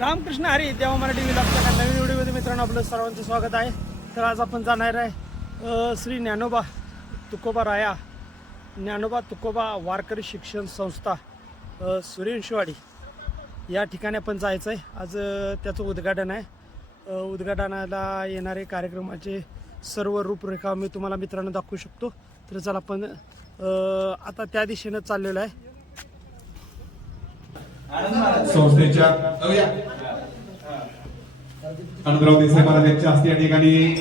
रामकृष्ण हरी तेव्हा मराठी विलासच्या नवीन व्हिडिओमध्ये मित्रांनो आपलं सर्वांचं स्वागत आहे. तर आज आपण जाणार आहे श्री ज्ञानोबा तुकोबा राया ज्ञानोबा तुकोबा वारकरी शिक्षण संस्था अ, सूर्यवंशवाडी या ठिकाणी आपण जायचं आहे. आज त्याचं उद्घाटन आहे. उद्घाटनाला येणारे कार्यक्रमाचे सर्व रूपरेखा मी तुम्हाला मित्रांनो दाखवू शकतो. तर चला आपण आता त्या दिशेनं चाललेलो आहे. संस्थेच्या अनुराव देसाई महाराज यांच्या हस्ते या ठिकाणी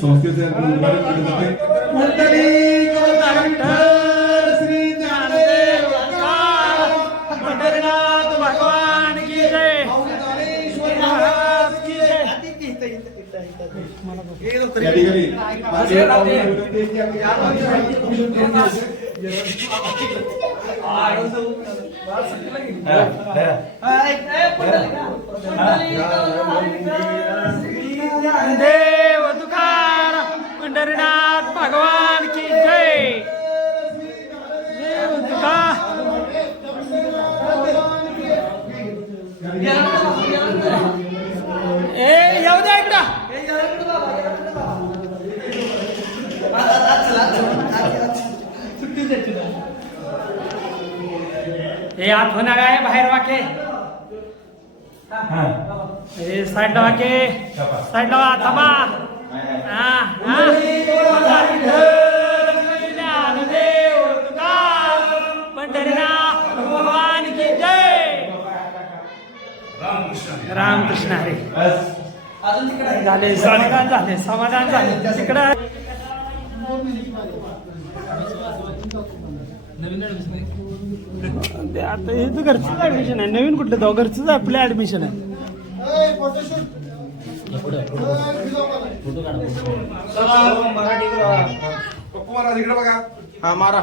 संस्थेचे उद्घाटन केले जाते. भगवान या ठिकाणी द्या इकडं हे आठवण काय? बाहेर वाके. हे. साईडला वाके. साईडला वा थांबा. हा हा रामकृष्ण हरे. झाले समाधान झाले समाधान झाले. तिकडं. ते आता हे तर घरचंच ऍडमिशन आहे नवीन कुठलं तो घरचंच आपलं ऍडमिशन आहे हा मारा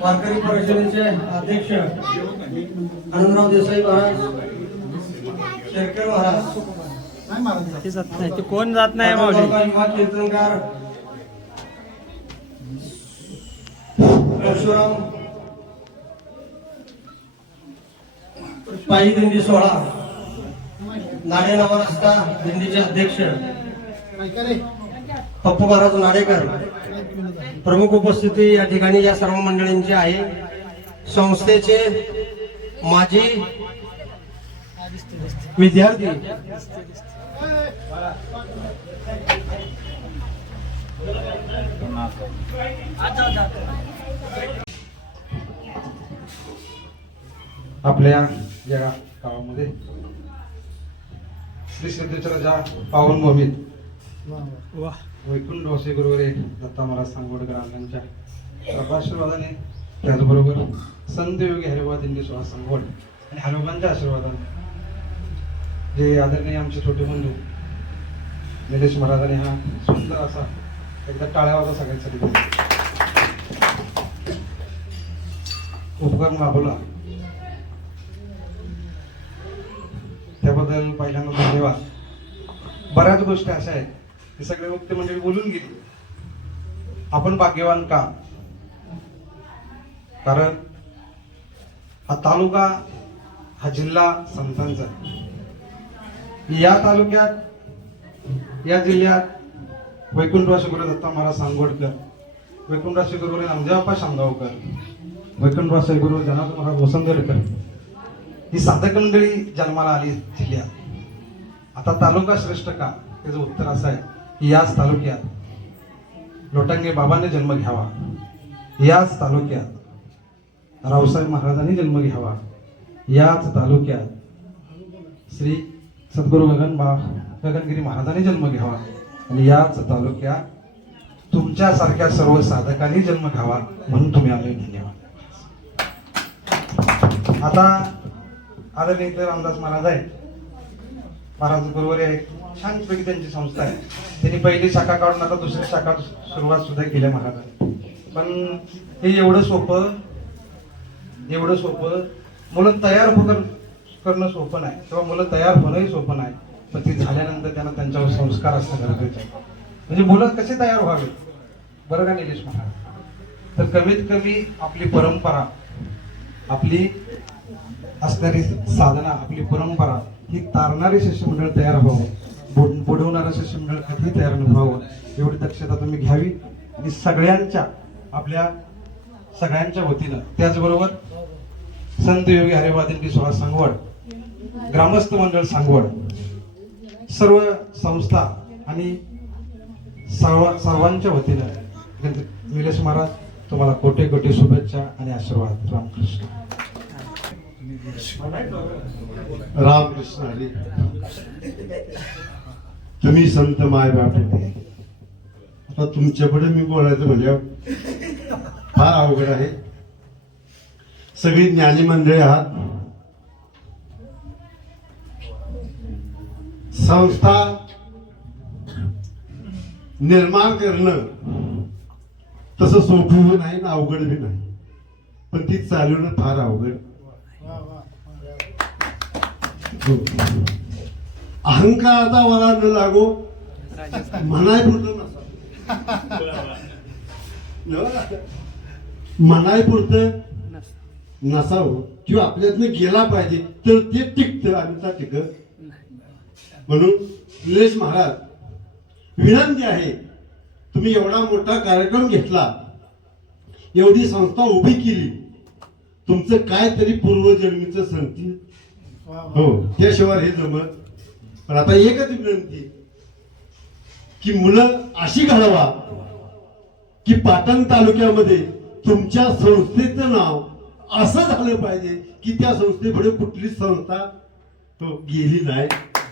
वारकरी परिषदेचे अध्यक्ष आनंदराव देसाई महाराज शेरकर महाराज ते कोण जात नाही कीर्तनकार परशुराम पायी दिंडी सोहळा नाडेनावा रस्ता दिंडीचे अध्यक्ष पप्पू महाराज नाडेकर प्रमुख उपस्थिती या ठिकाणी या सर्व मंडळींची आहे. संस्थेचे माजी विद्यार्थी. आपल्या या गावामध्ये श्री सिद्धेश्वराच्या पावनभूमीत वा. वैकुंठ डोसे गुरुवरे दत्ता महाराज सांगोडकर यांच्या प्रभाशीर्वादाने त्याचबरोबर संत योगी हरिबा दिंडी सोळा सांगोड आणि हनुमानच्या आशीर्वादाने. जे आदरणीय आमचे छोटे बंधू निलेश महाराजांनी हा सुंदर असा एकदा टाळ्यावाजा सगळ्यांसाठी उपक्रम राबवला. त्याबद्दल पहिल्यांदा धन्यवाद. बऱ्याच गोष्टी अशा आहेत. हे सगळे वक्ते मंडळी बोलून गेली आपण भाग्यवान का? कारण हा तालुका हा जिल्हा संतांचा या तालुक्यात या जिल्ह्यात वैकुंठवासी गुरु दत्ता महाराज सांगोडकर वैकुंठवासी गुरु नामदेवप्पा शामगावकर वैकुंठवासी गुरु जनार्दन महाराज वसंतरकर ही साधक मंडळी जन्माला आली जिल्ह्यात. आता तालुका श्रेष्ठ का? त्याचं उत्तर असं आहे. याच तालुक्यात. लोटांगे बाबांनी जन्म घ्यावा. याच तालुक्यात रावसाहेब महाराजांनी जन्म घ्यावा. याच तालुक्यात श्री सद्गुरू गगन बा गगनगिरी महाराजांनी जन्म घ्यावा. आणि याच तालुक्यात तुमच्यासारख्या सर्व साधकांनी जन्म घ्यावा म्हणून तुम्ही आम्ही धन्यवाद. आता आदरणीय इथे रामदास महाराज आहेत. महाराज बरोबर आहेत छानपैकी त्यांची संस्था आहे. त्यांनी पहिली शाखा काढून आता दुसरी शाखा सुरुवात सुद्धा केल्या महाराजांनी पण हे एवढं सोपं एवढं सोपं मुलं तयार होतं करणं सोपं नाही. किंवा मुलं तयार होणंही सोपं नाही. पण ती झाल्यानंतर त्यांना त्यांच्यावर संस्कार असणं गरजेचं आहे. म्हणजे मुलं कसे तयार व्हावे? बरं का निलेश महाराज? तर कमीत कमी आपली परंपरा आपली असणारी साधना आपली परंपरा ही तारणारी शिष्यमंडळ तयार व्हावं. बुडवणार बुडवणारं शिष्यमंडळ कधी तयार व्हावं एवढी दक्षता तुम्ही घ्यावी. आणि सगळ्यांच्या आपल्या सगळ्यांच्या वतीनं. त्याचबरोबर संत योगी हरिवादिंकी सोळा सांगवड ग्रामस्थ मंडळ सांगवड सर्व संस्था आणि सर्व सर्वांच्या वतीनं निलेश महाराज तुम्हाला कोटी कोटी शुभेच्छा आणि आशीर्वाद. रामकृष्ण. रामकृष्ण हरी. तुम्ही संत माय बाप आता तुमच्याकडे मी बोलायचं म्हणजे फार अवघड आहे. सगळी ज्ञानी मंडळी आहात. संस्था निर्माण करणं तसं सोपं नाही ना अवघड बी नाही. पण ती चालवणं फार अवघड. हो. अहंकाराचा वरा न लागो म्हणाय पुरतं नसावं म्हणाय पुरतं नसावं. किंवा आपल्यातनं गेला पाहिजे तर ते टिकतं आणि टिक म्हणून सुरेश महाराज विनंती आहे तुम्ही एवढा मोठा कार्यक्रम घेतला एवढी संस्था उभी केली तुमचं काय तरी पूर्वजन्मीचं सांगतील हो त्याशिवाय हे जमत पण आता एकच विनंती की मुलं अशी घडवा की पाटण तालुक्यामध्ये तुमच्या संस्थेचं नाव असं झालं पाहिजे की त्या संस्थेपुढे कुठलीच संस्था तो गेली नाही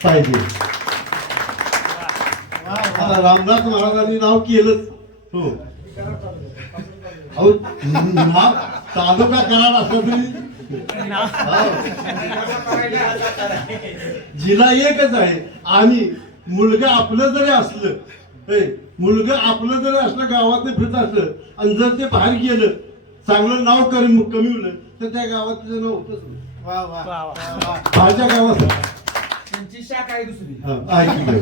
पाहिजे. आता रामदास महाराजांनी नाव केलंच. हो. अहो नाव तालुका करार असला तरी जिला एकच आहे. आणि मुलगा आपलं जरी असलं हे, मुलगा आपलं जरी असलं गावात फिरत असलं आणि जर ते बाहेर गेलं चांगलं नाव कमी कमी होलं तर त्या गावात त्याचं नाव होतच नाही. गावात त्यांची शाखा आहे दुसरी. हा, ऐकलं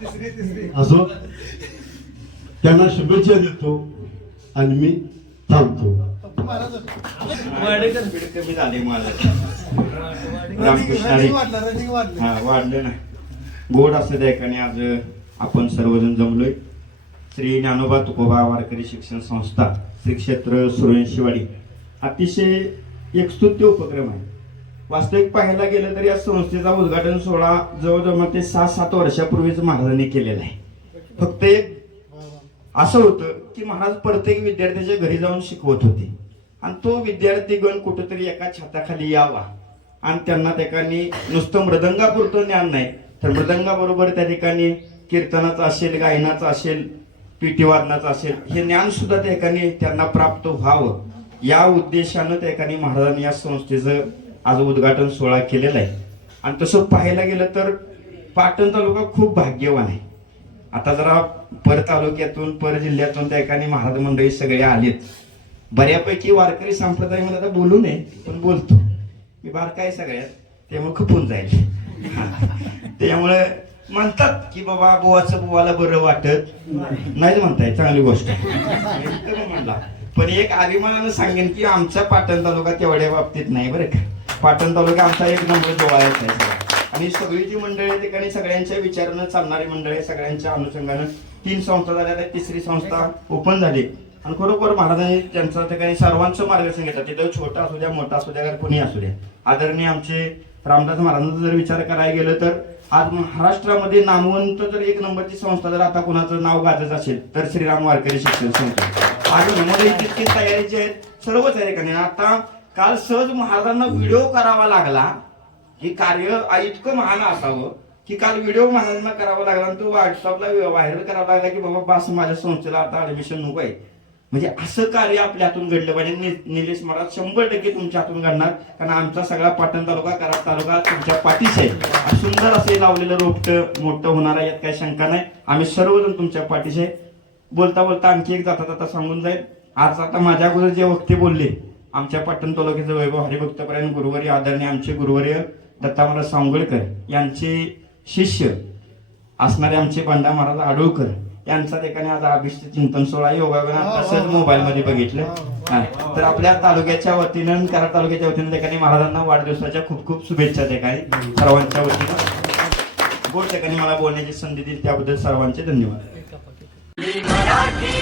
तिसरी तिसरी. असो. त्यांना शुभेच्छा देतो आणि मी थांबतो. कमी झाले मला वाढलं हा वाढलं ना गोड असं त्या ठिकाणी आज आपण सर्वजण जमलोय श्री ज्ञानोबा तुकोबा वारकरी शिक्षण संस्था श्री क्षेत्र सुरवंशीवाडी अतिशय एक स्तुत्य उपक्रम आहे. वास्तविक पाहायला गेलं तर या संस्थेचा उद्घाटन सोहळा जवळजवळ ते सहा सात वर्षापूर्वीच महाराजांनी केलेला आहे. फक्त एक असं होतं की महाराज प्रत्येक विद्यार्थ्याच्या घरी जाऊन शिकवत होते. आणि तो विद्यार्थी गण कुठेतरी एका छाताखाली यावा. आणि त्यांना त्या ठिकाणी नुसतं मृदंगापुरतं ज्ञान नाही. तर मृदंगाबरोबर त्या ठिकाणी कीर्तनाचं असेल गायनाचं असेल पिटी वादनाचं असेल हे ज्ञान सुद्धा त्या ठिकाणी त्यांना प्राप्त व्हावं. या उद्देशानं त्या ठिकाणी महाराजांनी या संस्थेचं आज उद्घाटन सोहळा केलेला आहे. आणि तसं पाहायला गेलं तर पाटण तालुका खूप भाग्यवान आहे. आता जरा पर तालुक्यातून पर जिल्ह्यातून त्या ठिकाणी महाराज मंडळी सगळे आलेत. बऱ्यापैकी वारकरी संप्रदायामध्ये आता बोलू नये पण बोलतो. मी बारका आहे सगळ्यात त्यामुळे खपून जाईल. त्यामुळे म्हणतात की बाबा बुवाचं बुवाला बरं वाटत नाही. म्हणताय चांगली गोष्ट. म्हणला पण एक अभिमानानं सांगेन की आमचा पाटण तालुका तेवढ्या बाबतीत नाही बरं का. पाटण तालुका आमचा एक नंबर आहे सगळा. आणि सगळी जी मंडळी आहे ठिकाणी सगळ्यांच्या विचारानं चालणारी मंडळी सगळ्यांच्या अनुषंगानं. तीन संस्था झाल्या तिसरी संस्था ओपन झाली. आणि खरोखर महाराजांनी त्यांचं ठिकाणी सर्वांचं मार्गदर्शन घेतलं. तिथं छोटा असू द्या मोठा असू द्या का कुणी असू द्या. आदरणीय आमचे रामदास महाराजांचा जर विचार करायला गेलं तर आज महाराष्ट्रामध्ये नामवंत जर एक नंबरची संस्था जर आता कोणाचं नाव गाजत असेल तर श्रीराम वारकरी शिक्षण संस्था. आज मध्ये तितकी तयारीची आहेत सर्वच आहे ठिकाणी आता काल सहज महाराजांना व्हिडिओ करावा लागला. हे कार्य इतकं महान असावं की काल व्हिडिओ महाराजांना करावा लागला आणि तो व्हॉट्सअपला व्हायरल करावा लागला की बाबा बास माझ्या संस्थेला आता ऍडमिशन नको आहे. म्हणजे असं कार्य आपल्या हातून घडलं पाहिजे. नि- निलेश महाराज शंभर टक्के तुमच्या हातून घडणार. कारण आमचा सगळा पाटण तालुका कराड तालुका तुमच्या पाठीशी आहे. सुंदर असे लावलेलं रोपट मोठं होणार आहे यात काही शंका नाही. आम्ही सर्वजण तुमच्या पाठीशी आहे. बोलता बोलता आणखी एक जाता जाता सांगून जाईल. आज आता माझ्या अगोदर जे वक्ते बोलले आमच्या पाटण तालुक्याचे वैभव हरिभक्तपर्यंत गुरुवारी आदरणीय आमचे गुरुवर्य दत्ता महाराज सांगोळकर यांचे शिष्य असणारे आमचे बंडा महाराज आडूळकर यांचा ठिकाणी आज अभिष्ट चिंतन सोहळा आता सहज मोबाईल मध्ये बघितलं. तर आपल्या तालुक्याच्या वतीनं कराड तालुक्याच्या वतीनं ठिकाणी महाराजांना वाढदिवसाच्या खूप खूप शुभेच्छा ठिकाणी सर्वांच्या वतीनं. गोड ठिकाणी मला बोलण्याची संधी दिली त्याबद्दल सर्वांचे धन्यवाद. मराठी.